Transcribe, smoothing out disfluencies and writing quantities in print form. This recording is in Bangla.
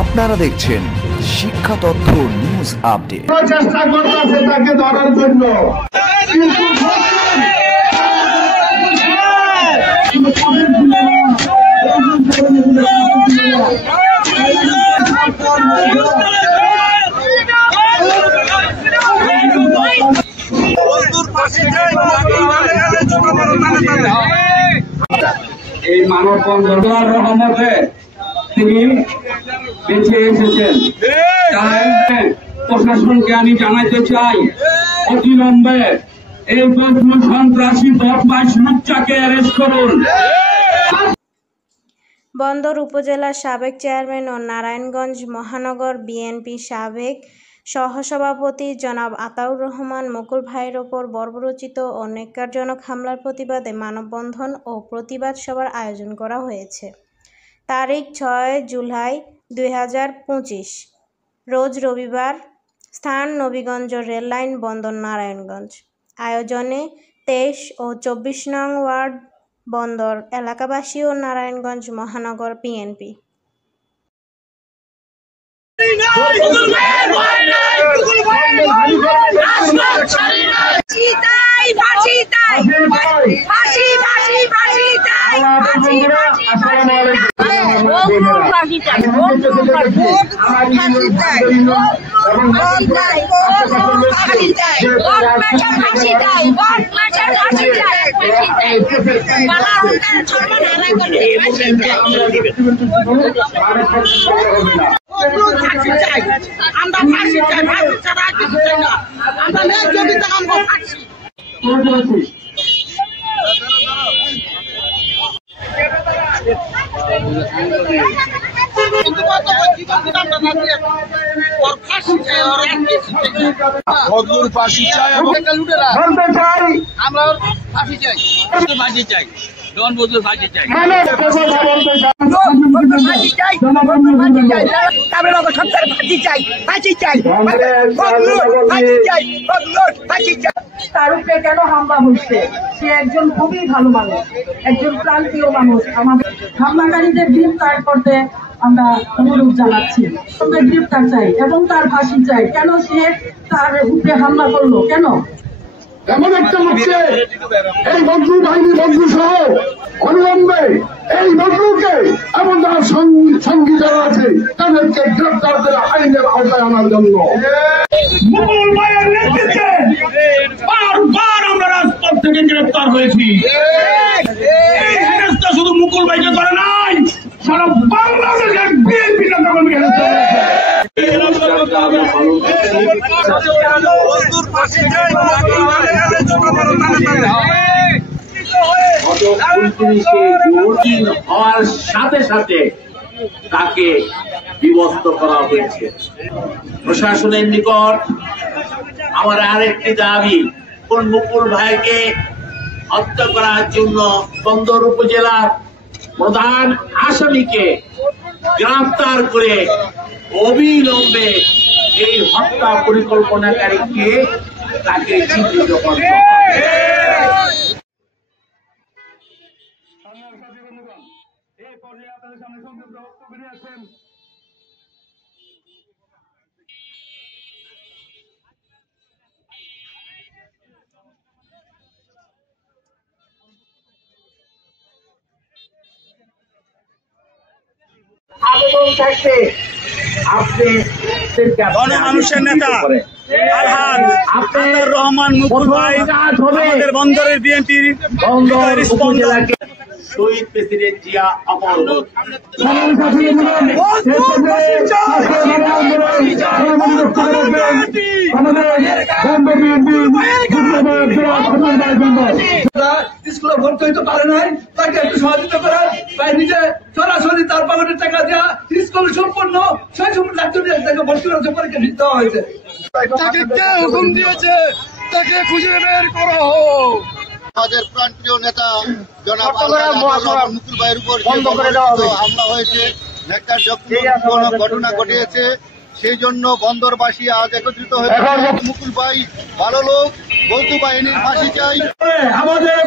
আপনারা দেখছেন শিক্ষা তথ্য নিউজ আপডেট। চেষ্টা করতেছে তাকে ধরার জন্য, এই মানববন্ধন রহমতে তিনি বেঁচে এসেছেন। প্রশাসনকে আমি জানাতে চাই, অবিলম্বে এই সন্ত্রাসী বদমাইশ লুচ্চাকে অ্যারেস্ট করুন। বন্দর উপজেলার সাবেক চেয়ারম্যান ও নারায়ণগঞ্জ মহানগর বিএনপি সাবেক সহসভাপতি জনাব আতাউর রহমান মুকুল ভাইয়ের ওপর বর্বরোচিত ও ন্যাক্কারজনক হামলার প্রতিবাদে মানববন্ধন ও প্রতিবাদ সভার আয়োজন করা হয়েছে। তারিখ 6 জুলাই 2025, রোজ রবিবার। স্থান নবীগঞ্জ রেললাইন বন্দর নারায়ণগঞ্জ। আয়োজনে 23 ও 24 নং ওয়ার্ড বন্দর এলাকাবাসী ও নারায়ণগঞ্জ মহানগর বিএনপি। ফাঁসি চাই, আমরা ফাঁসি চাই, ফাঁসি চাই, ডন বদলুর ফাঁসি চাই, তার উপরে কেন হামলা হচ্ছে? সে একজন খুবই ভালো মানুষ, একজন প্রান্তীয় মানুষ। আমাদের হামলাকারীদের গ্রেফতার করতে আমরা অনুরোধ জানাচ্ছি। গ্রেফতার চাই এবং তার ফাঁসি চাই। কেন সে তার উপরে হামলা করলো? কেন এমন একটা হচ্ছে এই বন্ধু বাহিনী বন্ধু সহ অবিলম্বে এই বন্ধুকে এবং যারা সঙ্গী যারা আছে তাদেরকে গ্রেফতার করে আইনের আওতায় আনার জন্য মুকুল ভাইয়ের নেতৃত্বে বারবার আমরা রাজপথ থেকে গ্রেফতার হয়েছি। এই হেনস্থা শুধু মুকুল ভাইকে করে নাই, সারা বাংলাদেশের বিএনপি নেতাকর্মীকে হেনস্থা করেছে। হওয়ার সাথে সাথে তাকে বিবস্ত করা হয়েছে। প্রশাসনের নিকট আমার আরেকটি দাবি, কোন মুকুল ভাইকে হত্যা করার জন্য বন্দর উপজেলার প্রধান আসামিকে গ্রেফতার করে অবিলম্বে এই হত্যা পরিকল্পনাকারীকে তাকে চিহ্নিত করতে হবে। আবেদন থাকতে আপনি গণমানুষের নেতা আলহাজ আতাউর রহমান মুকুল ভাই আমাদের বন্দরের বিএনপির বন্দর উপজেলাকে শহীদ প্রেসিডেন্ট জিয়া অমর আমাদের স্কুলে ভর্তি হইতে পারে নাই, তাকে একটু সহযোগিতা করা, তাই নিজে সরাসরি তার পকেটের টাকা দেওয়া স্কুল সম্পূর্ণ সেই সময় ডাক্তার তাকে ভর্তি হয়েছে, পরীক্ষা দিতে হয়েছে। তাকে কে হুকুম দিয়েছে, তাকে খুঁজে বের করা হোক। আমাদের প্রান্তীয় নেতা জনাব মুকুল ভাইয়ের উপর হামলা হয়েছে, নেককার ঘটনা ঘটিয়েছে, সেই জন্য বন্দরবাসী আজ একত্রিত হয়ে মুকুল ভাই ভালো লোক, বৌদ্ধ বাহিনীর ফাঁসি চাই। আমাদের